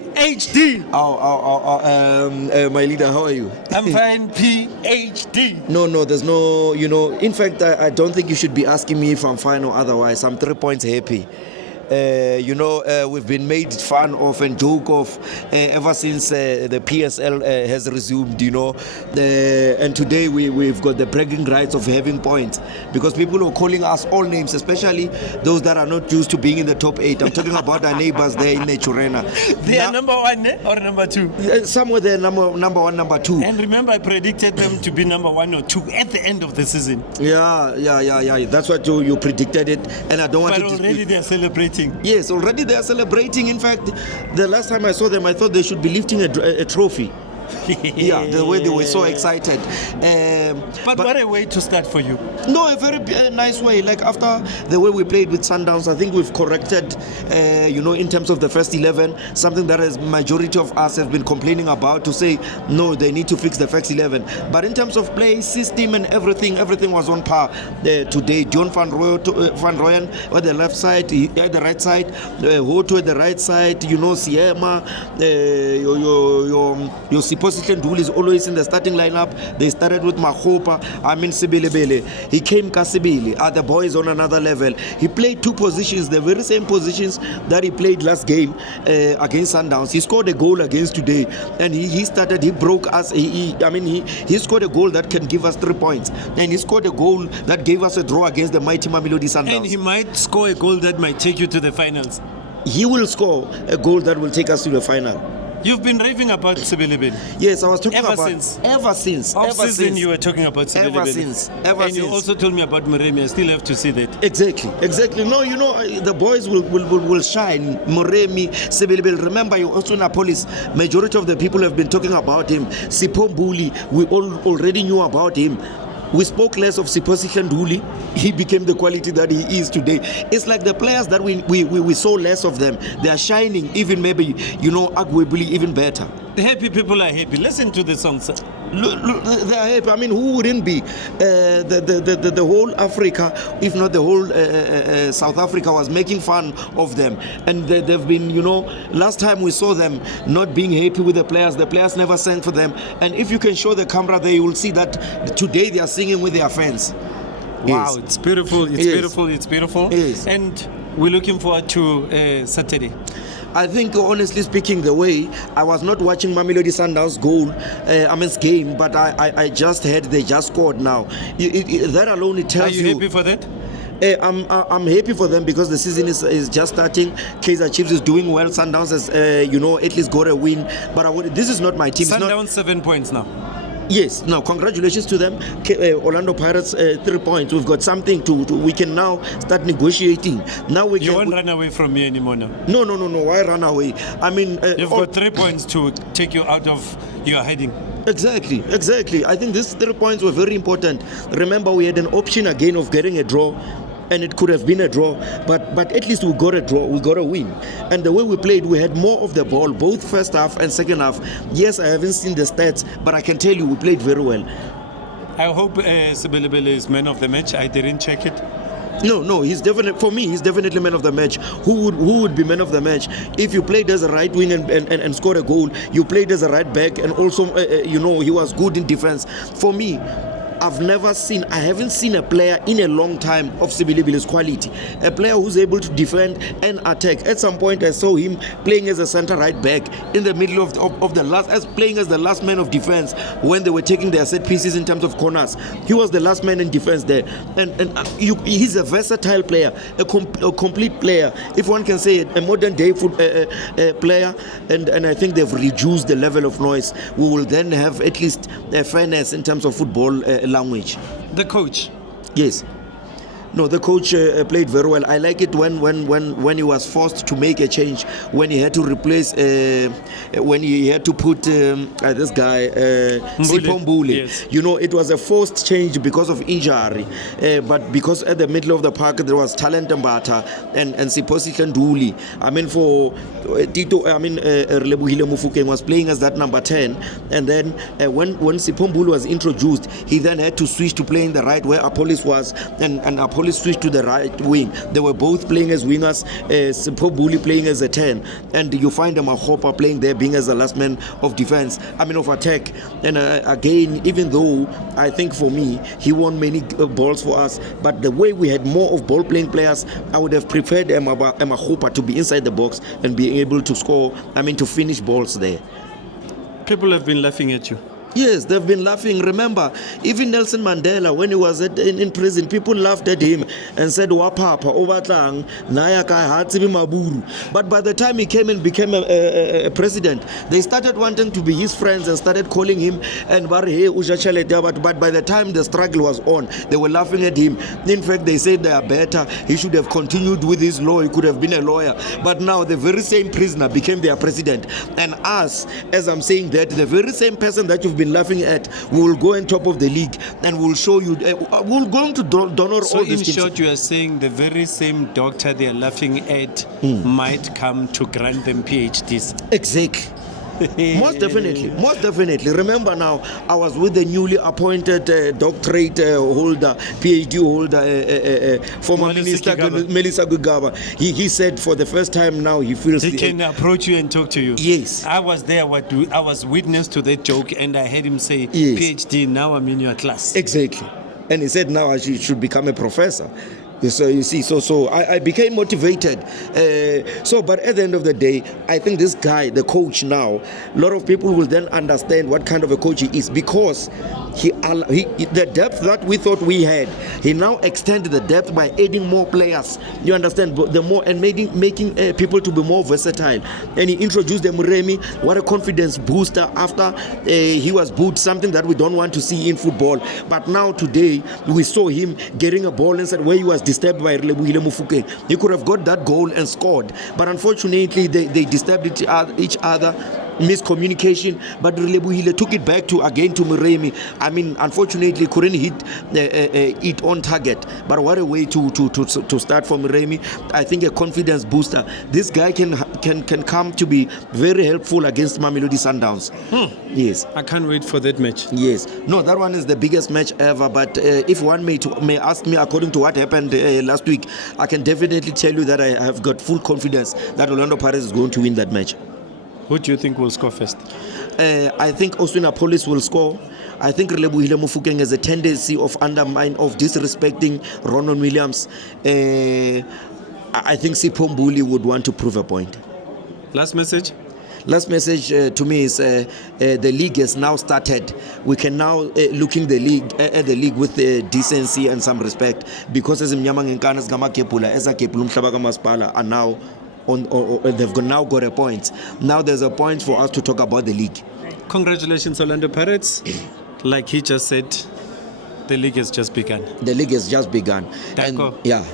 PhD. My leader, how are you? I'm fine, PhD. No, there's no, in fact, I don't think you should be asking me if I'm fine or otherwise. I'm 3 points happy. We've been made fun of and joke of ever since the PSL has resumed, and today we've got the bragging rights of having points because people are calling us all names, especially those that are not used to being in the top 8. I'm talking about our neighbors there in Naturena. They are number 1 or number 2? Somewhere there, number 1, number 2. And remember, I predicted them to be number 1 or 2 at the end of the season. Yeah. That's what you predicted it, and I don't want to. But already they are celebrating. Yes, already they are celebrating. In fact, the last time I saw them, I thought they should be lifting a trophy. Yeah, the way they were so excited. But what a way to start for you. No, a very nice way. Like after the way we played with Sundowns, I think we've corrected, in terms of the first 11, something that as majority of us have been complaining about, to say, no, they need to fix the first 11. But in terms of play, system and everything was on par today. John Van Rooyen on the left side, at the right side, Hoto at the right side, Siema, your Position Dul is always in the starting lineup. They started with Mahopa, Sibili. He came Kasibili. The boys on another level. He played 2 positions, the very same positions that he played last game against Sundowns. He scored a goal against today, and he broke us. He scored a goal that can give us 3 points, and he scored a goal that gave us a draw against the mighty Mamelodi Sundowns. And he might score a goal that might take you to the finals. He will score a goal that will take us to the final. You've been raving about Sibilibili. Yes, I was talking ever about since. Ever since. You were talking about Sibilibili. Ever since. And you also told me about Moremi. I still have to see that. Exactly. No, the boys will shine. Moremi, Sibilibili. Remember, you also Napolis. Majority of the people have been talking about him. Sipho Mbuli, we already knew about him. We spoke less of Siposition Nduli. He became the quality that he is today. It's like the players that we saw less of them. They are shining even maybe, arguably even better. The happy people are happy. Listen to the song, sir. Look, they are happy. Who wouldn't be? The whole Africa, if not the whole South Africa, was making fun of them. And they've been, last time we saw them not being happy with the players never sang for them. And if you can show the camera there, you will see that today they are singing with their fans. Wow, Yes. it's beautiful. It's beautiful. Yes. And we're looking forward to Saturday. I think, honestly speaking, the way I was not watching Mamelodi Sundowns game, but I just heard they just scored now. That alone, it tells you. Are you happy for that? I'm happy for them because the season is just starting. Kaizer Chiefs is doing well. Sundowns has, at least got a win. But this is not my team. Sundowns 7 points now. Yes, now congratulations to them. Orlando Pirates 3 points. We've got something to we can now start negotiating. Now you won't run away from me anymore now. No. Why run away? You've got 3 points to take you out of your hiding. Exactly. I think these 3 points were very important. Remember, we had an option again of getting a draw, and it could have been a draw, but at least we got a draw, we got a win. And the way we played, we had more of the ball, both first half and second half. Yes, I haven't seen the stats, but I can tell you we played very well. I hope Sibilibili is man of the match. I didn't check it. No, he's definitely man of the match. Who would be man of the match? If you played as a right wing and scored a goal, you played as a right back, and also he was good in defense. For me, I haven't seen a player in a long time of Sibilibili's quality. A player who's able to defend and attack. At some point, I saw him playing as a center right back in the middle of the last, playing as the last man of defense when they were taking their set pieces in terms of corners. He was the last man in defense there. And he's a versatile player, a complete player, if one can say it, a modern day player. And I think they've reduced the level of noise. We will then have at least a fairness in terms of football language. The coach? Yes. No, the coach played very well. I like it when he was forced to make a change, when he had to replace, when he had to put this guy, Sipho Mbuli. Yes. It was a forced change because of injury, but because at the middle of the park there was Talent Mbata and Siposihle Nduli. For Tito, Relebohile Mofokeng was playing as that number 10, and then when Sipho Mbuli was introduced, he then had to switch to playing the right where Apollos was, and Apollos Police switched to the right wing. They were both playing as wingers, Sipho Buli playing as a 10, and you find Mahopa playing there, being as the last man of defense, of attack. And again, even though I think for me, he won many balls for us, but the way we had more of ball-playing players, I would have preferred Mahopa to be inside the box and be able to score, to finish balls there. People have been laughing at you. Yes, they've been laughing. Remember, even Nelson Mandela, when he was in prison, people laughed at him and said, Wapapa, Obatlang, Nayaka, Hatsibi Maburu. But by the time he came and became a president, they started wanting to be his friends and started calling him and Barhe Ujachaleta. But by the time the struggle was on, they were laughing at him. In fact, they said they are better. He should have continued with his law. He could have been a lawyer. But now the very same prisoner became their president. And us, as I'm saying that, the very same person that you've been laughing at, we will go on top of the league and we'll show you, we'll go into donor so all these things. So in short, you are saying the very same doctor they are laughing at might come to grant them PhDs. Exactly. Most definitely. Remember now, I was with the newly appointed doctorate holder, PhD holder, former Minister Melissa Gugaba. He said for the first time now he feels he can approach you and talk to you. Yes. I was there. I was witness to that joke, and I heard him say, yes. PhD, now I'm in your class. Exactly. And he said now I should become a professor. So you see, so I became motivated. But at the end of the day, I think this guy, the coach now, a lot of people will then understand what kind of a coach he is, because the depth that we thought we had, he now extended the depth by adding more players. You understand? The more and making people to be more versatile. And he introduced the Muremi. What a confidence booster after he was booed, something that we don't want to see in football. But now today we saw him getting a ball inside where he was disturbed by Mafokate. He could have got that goal and scored, but unfortunately they disturbed each other. Miscommunication, but Relebuhile took it back to Muremi. Unfortunately couldn't hit it on target, but what a way to start for Muremi. I think a confidence booster. This guy can come to be very helpful against Mamelodi Sundowns. Yes, I can't wait for that match. Yes, no, that one is the biggest match ever, but if one may ask me according to what happened last week, I can definitely tell you that I have got full confidence that Orlando Pirates is going to win that match. Who do you think will score first? I think Oswina Police will score. I think Relebuhile Mofokeng has a tendency of disrespecting Ronan Williams. I think Sipho Mbuli would want to prove a point. Last message to me is the league has now started. We can now looking at the league with decency and some respect, because as Mnyamang Nkanas Gama Kepula, as a Kepulum Shabaka Maspala are now they've now got a point. Now there's a point for us to talk about the league. Congratulations, Orlando Pirates. Like he just said, the league has just begun. And yeah.